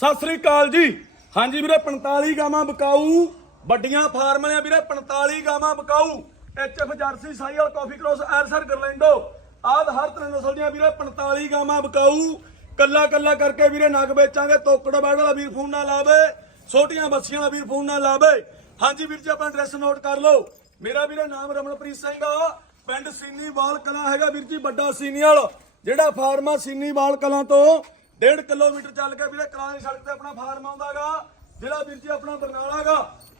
ਸਤਿ ਸ੍ਰੀ ਅਕਾਲ ਜੀ। ਹਾਂਜੀ ਵੀਰੇ 45 ਗਾਵਾਂ ਬਕਾਊ। ਵੱਡੀਆਂ ਫਾਰਮ ਨੇ ਵੀਰੇ 45 ਗਾਵਾਂ ਬਕਾਊ। ਐਚਐਫ ਜਰਸੀ ਸਾਈਲ ਕਾਫੀ ਕ੍ਰੋਸ ਐਰਸਰ ਗਰਲੈਂਡੋ। ਆਦ ਹਰ ਤਰ੍ਹਾਂ ਨਸਲ ਦੀਆਂ ਵੀਰੇ 45 ਗਾਵਾਂ ਬਕਾਊ। ਕੱਲਾ ਕੱਲਾ ਕਰਕੇ ਵੀਰੇ ਨਗ ਵੇਚਾਂਗੇ, ਤੋਕੜ ਬੈੜ ਵਾਲਾ ਵੀਰ ਫੋਨ ਨਾ ਲਾਵੇ, ਛੋਟੀਆਂ ਬੱਸੀਆਂ ਵਾਲਾ ਵੀਰ ਫੋਨ ਨਾ ਲਾਵੇ। ਹਾਂਜੀ ਵੀਰ ਜੀ ਆਪਣਾ ਐਡਰੈਸ ਨੋਟ ਕਰ ਲਓ। ਮੇਰਾ ਵੀਰੇ ਨਾਮ ਰਮਨਪ੍ਰੀਤ ਸਿੰਘ ਆ। ਪਿੰਡ ਸੀਨੀਵਾਲ ਕਲਾਂ ਹੈਗਾ ਵੀਰ ਜੀ, ਵੱਡਾ ਸੀਨੀਵਾਲ। ਜਿਹੜਾ ਫਾਰਮਾ ਸੀਨੀਵਾਲ ਕਲਾਂ ਤੋਂ 1.5 ਕਿਲੋਮੀਟਰ ਚੱਲ ਕੇ ਵੀਰੇ ਕਲਾਣੀ ਸੜਕ ਤੇ ਆਪਣਾ ਫਾਰਮ ਆਉਂਦਾਗਾ, ਜਿਹੜਾ ਵੀਰ ਜੀ ਆਪਣਾ ਬਰਨਾਲਾਗਾ,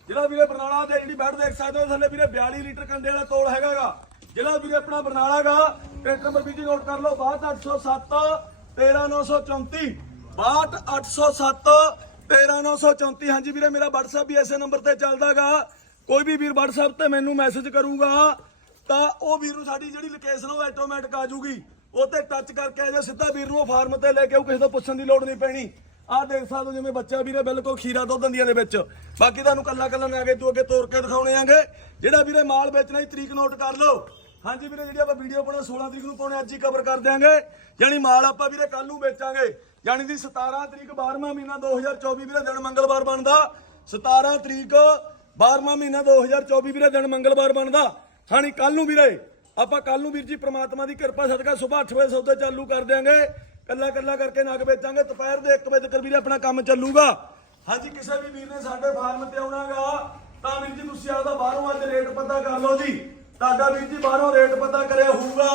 ਜਿਹੜਾ ਵੀਰੇ ਬਰਨਾਲਾ ਦੇ ਜਿਹੜੀ ਬੈਠ ਦੇਖ ਸਕਦੇ ਹੋ, ਥੱਲੇ ਵੀਰੇ 42 ਲੀਟਰ ਕੰਡੇ ਵਾਲਾ ਤੋਲ ਹੈਗਾਗਾ। ਜਿਹੜਾ ਵੀਰੇ ਆਪਣਾ ਬਰਨਾਲਾਗਾ, ਟਰੈਕਟਰ ਨੰਬਰ ਵੀਰ ਜੀ ਨੋਟ ਕਰ ਲਓ 62807 13934 62807 13934 ਹਾਂਜੀ ਵੀਰੇ, ਮੇਰਾ WhatsApp ਵੀ ਇਸੇ ਨੰਬਰ ਤੇ ਚੱਲਦਾਗਾ। ਕੋਈ ਵੀ ਵੀਰ WhatsApp ਤੇ ਮੈਨੂੰ ਮੈਸੇਜ ਕਰੂਗਾ, ਤਾਂ ਉਹ ਵੀਰ ਨੂੰ ਸਾਡੀ ਜਿਹੜੀ ਲੋਕੇਸ਼ਨ ਉਹ ਆਟੋਮੈਟਿਕ ਆ ਜੂਗੀ ਉਹ ਤੇ ਟੱਚ ਕਰਕੇ ਆ ਜਾ, ਸਿੱਧਾ ਵੀਰ ਨੂੰ ਫਾਰਮ ਤੇ ਲੈ ਕੇ ਉਹ ਕਿਸੇ ਤੋਂ ਪੁੱਛਣ ਦੀ ਲੋੜ ਨਹੀਂ ਪੈਣੀ। ਆਹ ਦੇਖ ਸਕਦੇ ਹੋ ਜਿਵੇਂ ਬੱਚਾ ਵੀਰੇ ਬਿਲਕੁਲ ਖੀਰਾ ਦੁੱਧ ਦੰਦੀਆਂ ਦੇ ਵਿੱਚ। ਬਾਕੀ ਤੁਹਾਨੂੰ ਕੱਲਾ ਕੱਲਾ ਮੈਂ ਅੱਗੇ ਤੂੰ ਅੱਗੇ ਤੋੜ ਕੇ ਦਿਖਾਉਣੇ ਆਂਗੇ। ਜਿਹੜਾ ਵੀਰੇ ਮਾਲ ਵੇਚਣਾ ਦੀ ਤਰੀਕ ਨੋਟ ਕਰ ਲਓ। ਹਾਂਜੀ ਵੀਰੇ, ਜਿਹੜੀ ਆਪਾਂ ਵੀਡੀਓ ਪਾਉਣਾ 16 ਤਰੀਕ ਨੂੰ ਪਾਉਣੇ, ਅੱਜ ਹੀ ਕਵਰ ਕਰ ਦਿਆਂਗੇ। ਯਾਨੀ ਮਾਲ ਆਪਾਂ ਵੀਰੇ ਕੱਲ ਨੂੰ ਵੇਚਾਂਗੇ। ਯਾਨੀ ਦੀ 17 ਤਰੀਕ 12ਵਾਂ ਮਹੀਨਾ 2024 ਵੀਰੇ, ਦਿਨ ਮੰਗਲਵਾਰ ਬਣਦਾ। 17 ਤਰੀਕ 12ਵਾਂ ਮਹੀਨਾ 2024 ਵੀਰੇ, ਦਿਨ ਮੰਗਲਵਾਰ ਬਣਦਾ। ਹਾਣੀ ਕੱਲ ਨੂੰ ਵੀਰੇ ਆਪਾਂ ਕੱਲ ਨੂੰ ਵੀਰ ਜੀ ਪ੍ਰਮਾਤਮਾ ਦੀ ਕਿਰਪਾ, ਸਦਕਾ ਸਵੇਰ 8 ਵਜੇ ਸੌਦੇ ਚਾਲੂ ਕਰ ਦਿਆਂਗੇ। ਕੱਲਾ ਕੱਲਾ ਕਰਕੇ ਨਗ ਵੇਚਾਂਗੇ। ਦੁਪਹਿਰ ਦੇ 1 ਵਜੇ ਤੱਕ ਵੀਰੇ ਆਪਣਾ ਕੰਮ ਚੱਲੂਗਾ। ਹਾਂਜੀ, ਕਿਸੇ ਵੀ ਵੀਰ ਨੇ ਸਾਡੇ ਫਾਰਮ ਤੇ ਆਉਣਾਗਾ ਤਾਂ ਵੀਰ ਜੀ ਤੁਸੀਂ ਆਪਦਾ ਬਾਹਰੋਂ ਅੱਜ ਰੇਟ ਪਤਾ ਕਰ ਲਓ ਜੀ। ਤੁਹਾਡਾ ਵੀਰ ਜੀ ਬਾਹਰੋਂ ਰੇਟ ਪਤਾ ਕਰਿਆ ਹੋਊਗਾ,